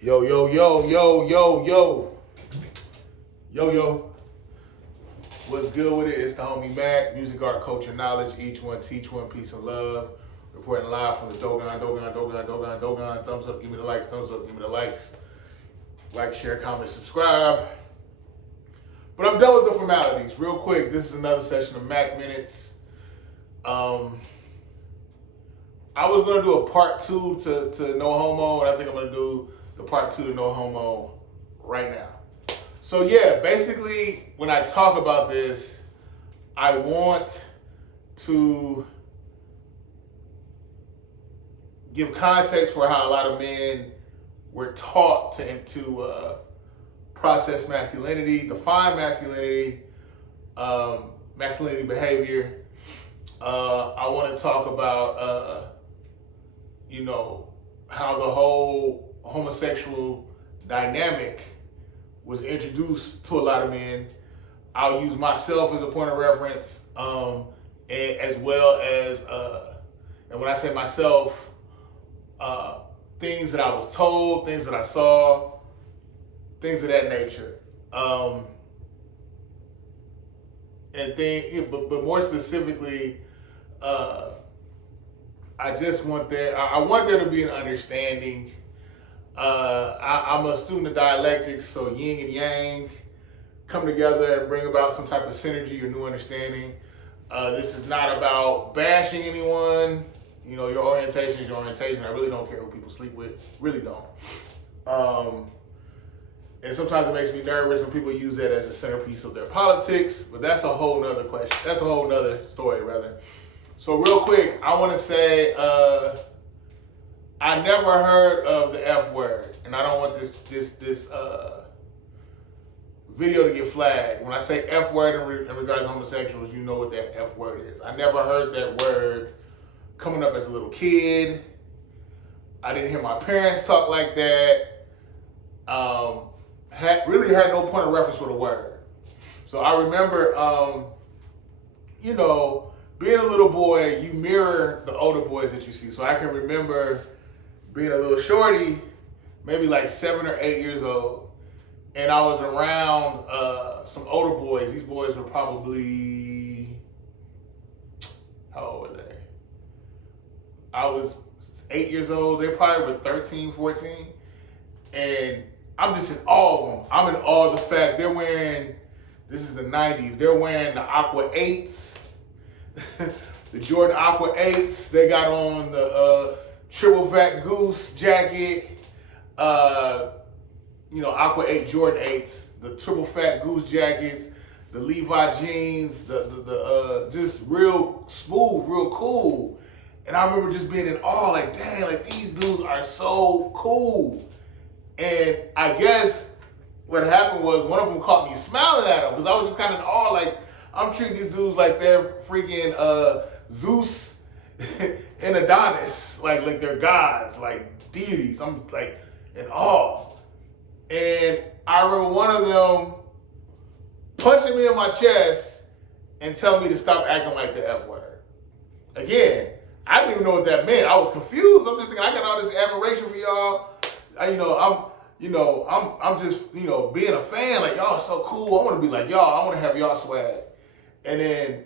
Yo, yo, yo, yo, yo, yo. Yo, yo. What's good with it? It's the homie MACK, music, art, culture, knowledge. Each one, teach one, peace and love. Reporting live from the Dogon. Thumbs up, give me the likes. Thumbs up, give me the likes. Like, share, comment, subscribe. But I'm done with the formalities. Real quick, this is another session of MACK Minutes. I was going to do a part two to No Homo, and I think I'm going to do the part two to No Homo right now. So yeah, basically, when I talk about this, I want to give context for how a lot of men were taught to process masculinity, define masculinity, masculinity behavior. I want to talk about, how the whole homosexual dynamic was introduced to a lot of men. I'll use myself as a point of reference, and as well as, and when I say myself, things that I was told, things that I saw, things of that nature. But more specifically, I just want I want there to be an understanding. I'm a student of dialectics, so yin and yang come together and bring about some type of synergy or new understanding. This is not about bashing anyone. Your orientation is your orientation. I really don't care who people sleep with. Really don't. And sometimes it makes me nervous when people use that as a centerpiece of their politics, but that's a whole nother question. That's a whole nother story, rather. So real quick, I want to say, I never heard of the F word, and I don't want this video to get flagged. When I say F word in regards to homosexuals, you know what that F word is. I never heard that word coming up as a little kid. I didn't hear my parents talk like that. Really had no point of reference for the word. So I remember, being a little boy, you mirror the older boys that you see. So I can remember being a little shorty, maybe like 7 or 8 years old, and I was around some older boys. These boys were probably, how old were they? I was 8 years old. They probably were 13, 14. And I'm just in awe of them. I'm in awe of the fact they're wearing, this is the 90s, they're wearing the Aqua 8s, the Jordan Aqua 8s. They got on the triple fat goose jacket, Aqua 8 Jordan 8s, the triple fat goose jackets, the Levi jeans, the just real smooth, real cool. And I remember just being in awe, like, dang, like these dudes are so cool. And I guess what happened was one of them caught me smiling at them because I was just kind of in awe, like I'm treating these dudes like they're freaking Zeus and Adonis, like they're gods, like deities. I'm like in awe. And I remember one of them punching me in my chest and telling me to stop acting like the F word. Again, I didn't even know what that meant. I was confused. I'm just thinking I got all this admiration for y'all. I'm just, being a fan, like y'all are so cool. I want to be like y'all. I want to have y'all swag. And then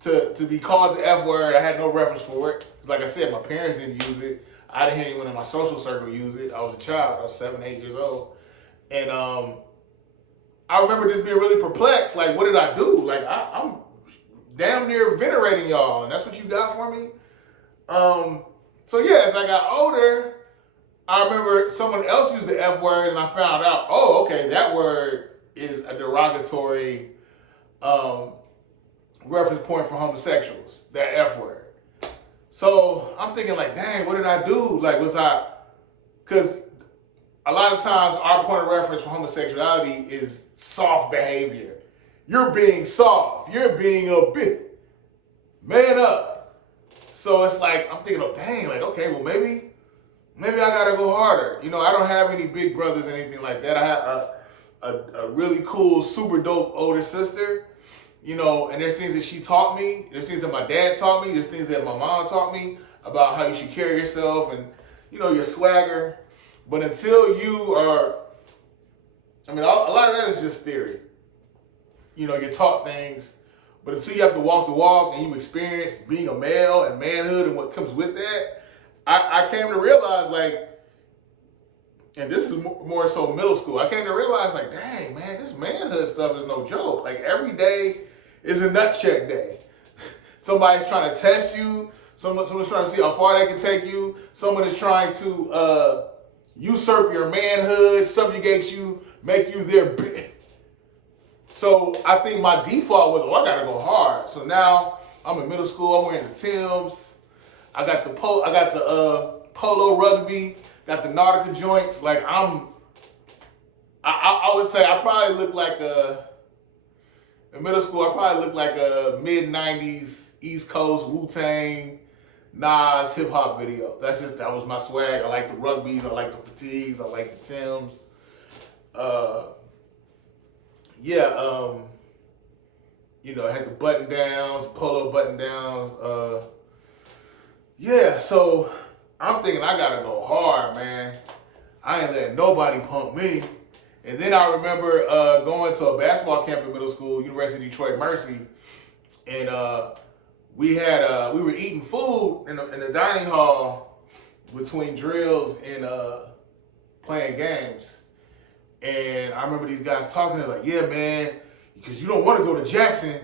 to be called the F word, I had no reference for it. Like I said, my parents didn't use it. I didn't hear anyone in my social circle use it. I was a child. I was 7, 8 years old. And I remember just being really perplexed. Like, what did I do? Like, I'm damn near venerating y'all. And that's what you got for me? So yeah, as I got older, I remember someone else used the F word, and I found out, oh, okay, that word is a derogatory reference point for homosexuals, that F word. So I'm thinking like, dang, what did I do? Like, because a lot of times our point of reference for homosexuality is soft behavior. You're being soft. You're being a bit, man up. So it's like, I'm thinking, oh, dang, like, okay, well, maybe I gotta go harder. I don't have any big brothers or anything like that. I have a really cool, super dope older sister, and there's things that she taught me. There's things that my dad taught me. There's things that my mom taught me about how you should carry yourself and, your swagger. But until you are, I mean, a lot of that is just theory. You know, you're taught things, but until you have to walk the walk and you experience being a male and manhood and what comes with that, I came to realize, like, and this is more so middle school, I came to realize, like, dang, man, this manhood stuff is no joke. Like, every day is a nut check day. Somebody's trying to test you. Someone's trying to see how far they can take you. Someone is trying to usurp your manhood, subjugate you, make you their bitch. So I think my default was, I gotta go hard. So now I'm in middle school. I'm wearing the Timbs. I got the polo rugby. Got the Nautica joints. Like I would say I probably look like in middle school. I probably looked like a mid-90s East Coast Wu-Tang Nas hip hop video. That was my swag. I like the rugbies. I like the fatigues. I like the Timbs. You know, I had the button downs, polo button downs. So I'm thinking I gotta go hard, man. I ain't letting nobody punk me. And then I remember going to a basketball camp in middle school, University of Detroit Mercy, and we were eating food in the dining hall between drills and playing games. And I remember these guys talking, they're like, yeah, man, because you don't want to go to Jackson.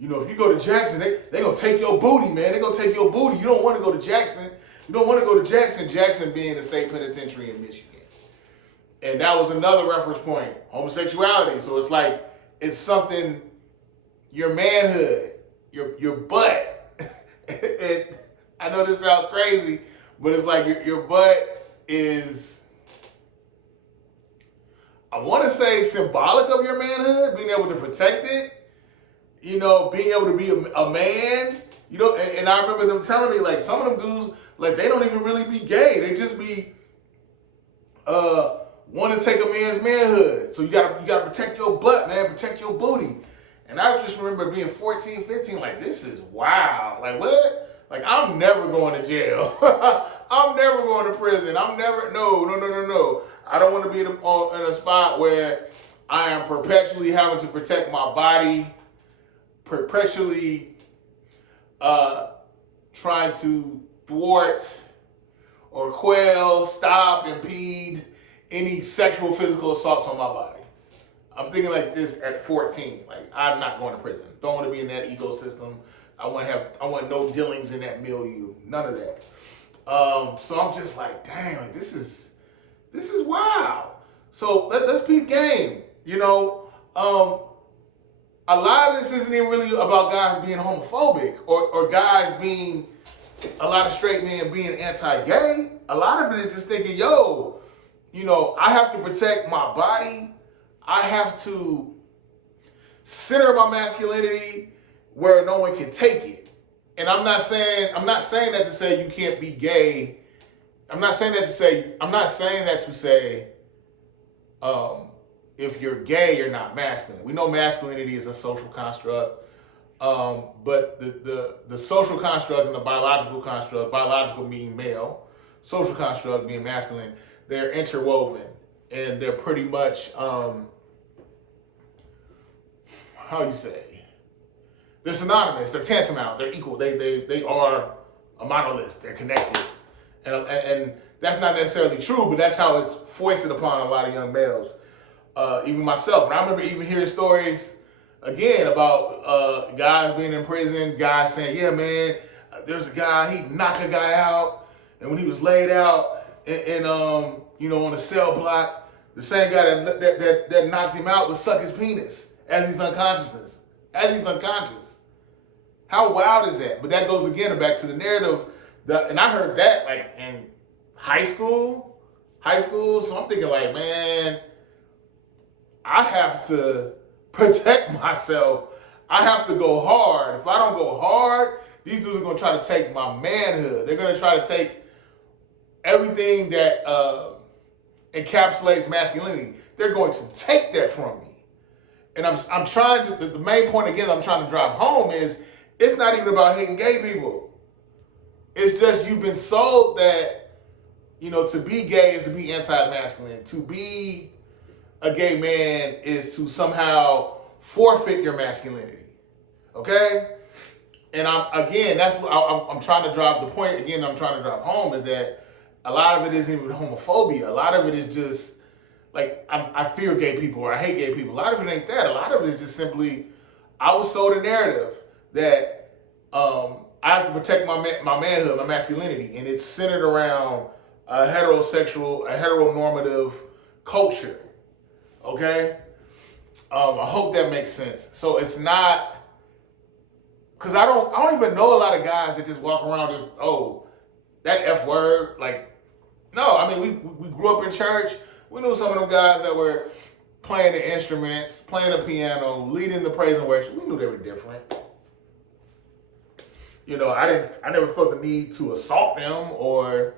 You know, if you go to Jackson, they going to take your booty, man. They're going to take your booty. You don't want to go to Jackson. You don't want to go to Jackson. Jackson being the state penitentiary in Michigan. And that was another reference point, homosexuality. So it's like, it's something, your manhood, your butt. And I know this sounds crazy, but it's like your butt is, I want to say, symbolic of your manhood, being able to protect it, you know, being able to be a man, you know, and I remember them telling me, like, some of them dudes, like, they don't even really be gay. They just be want to take a man's manhood. So you gotta protect your butt, man, protect your booty. And I just remember being 14, 15, like, this is wild. Like, what? Like, I'm never going to jail. I'm never going to prison. No. I don't want to be in a spot where I am perpetually having to protect my body, perpetually trying to thwart or quell, stop, impede any sexual, physical assaults on my body. I'm thinking like this at 14. Like, I'm not going to prison. Don't want to be in that ecosystem. I want no dealings in that milieu. None of that. So I'm just like, dang, like this is wild. So let's peep game. You know, a lot of this isn't even really about guys being homophobic or guys being, a lot of straight men being anti-gay. A lot of it is just thinking, yo, you know, I have to protect my body. I have to center my masculinity where no one can take it. And I'm not saying that to say you can't be gay. I'm not saying that to say if you're gay, you're not masculine. We know masculinity is a social construct. But the social construct and the biological construct, biological meaning male, social construct being masculine, they're interwoven and they're pretty much, they're synonymous, they're tantamount, they're equal, they are a monolith, they're connected. And that's not necessarily true, but that's how it's foisted upon a lot of young males, even myself. And I remember even hearing stories, again, about guys being in prison, guys saying, yeah, man, there's a guy, he knocked a guy out, and when he was laid out and you know, on a cell block, the same guy that knocked him out would suck his penis as he's unconscious. How wild is that? But that goes again back to the narrative, and I heard that like in high school, so I'm thinking like, man, I have to protect myself. I have to go hard. If I don't go hard, these dudes are going to try to take my manhood. They're going to try to take everything that encapsulates masculinity. They're going to take that from me. And I'm trying to, the main point again I'm trying to drive home is, it's not even about hating gay people. It's just you've been sold that, to be gay is to be anti-masculine. To be a gay man is to somehow forfeit your masculinity. Okay? And that's what I'm trying to drive the point. Again, I'm trying to drive home is that a lot of it isn't even homophobia. A lot of it is just like I fear gay people or I hate gay people. A lot of it ain't that. A lot of it is just simply I was sold a narrative that I have to protect my manhood, my masculinity, and it's centered around a heteronormative culture. Okay, I hope that makes sense. So it's not. Cause I don't even know a lot of guys that just walk around just that F word. Like, no, I mean we grew up in church. We knew some of them guys that were playing the instruments, playing the piano, leading the praise and worship. We knew they were different. I never felt the need to assault them or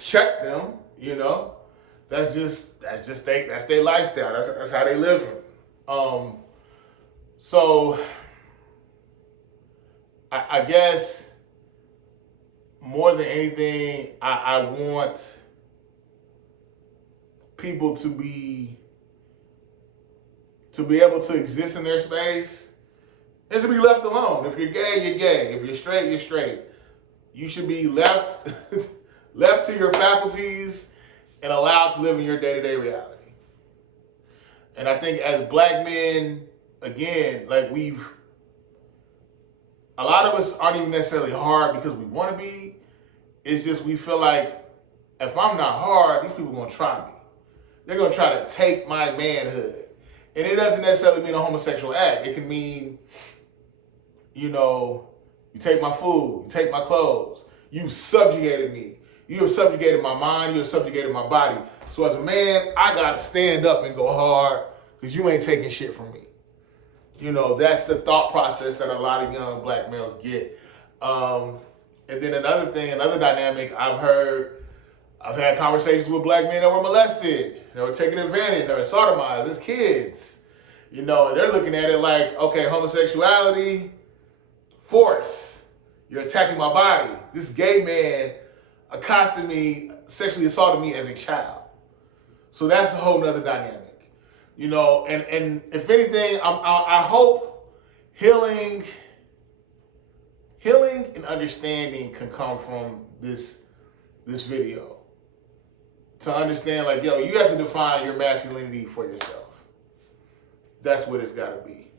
check them. That's their lifestyle. That's how they live. So. I guess more than anything, I want people to be able to exist in their space and to be left alone. If you're gay, you're gay. If you're straight, you're straight. You should be left to your faculties and allowed to live in your day-to-day reality. And I think as black men, again, a lot of us aren't even necessarily hard because we want to be. It's just we feel like if I'm not hard, these people are going to try me. They're going to try to take my manhood. And it doesn't necessarily mean a homosexual act. It can mean, you take my food, you take my clothes. You've subjugated me. You have subjugated my mind. You have subjugated my body. So as a man, I got to stand up and go hard because you ain't taking shit from me. That's the thought process that a lot of young black males get. And then another dynamic I've had conversations with black men that were molested, that were taken advantage, that were sodomized as kids. And they're looking at it like, okay, homosexuality, force. You're attacking my body. This gay man accosted me, sexually assaulted me as a child. So that's a whole nother dynamic. And if anything, I hope healing and understanding can come from this video. To understand, you have to define your masculinity for yourself. That's what it's got to be.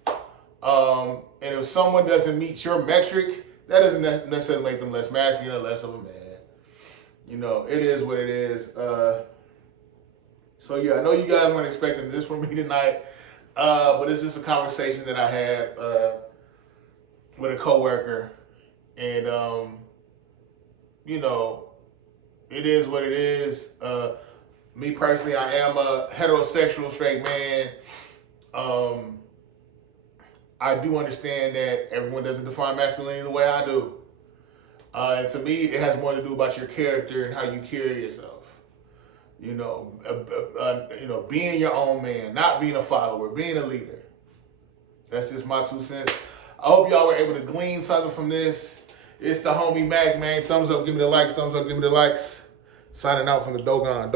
And if someone doesn't meet your metric, that doesn't necessarily make them less masculine or less of a man. It is what it is. So yeah, I know you guys weren't expecting this from me tonight, but it's just a conversation that I had with a coworker, and it is what it is. Me personally, I am a heterosexual straight man. I do understand that everyone doesn't define masculinity the way I do, and to me, it has more to do about your character and how you carry yourself. Being your own man, not being a follower, being a leader. That's just my 2 cents. I hope y'all were able to glean something from this. It's the homie MACK, man. Thumbs up, give me the likes. Thumbs up, give me the likes. Signing out from the Dogon.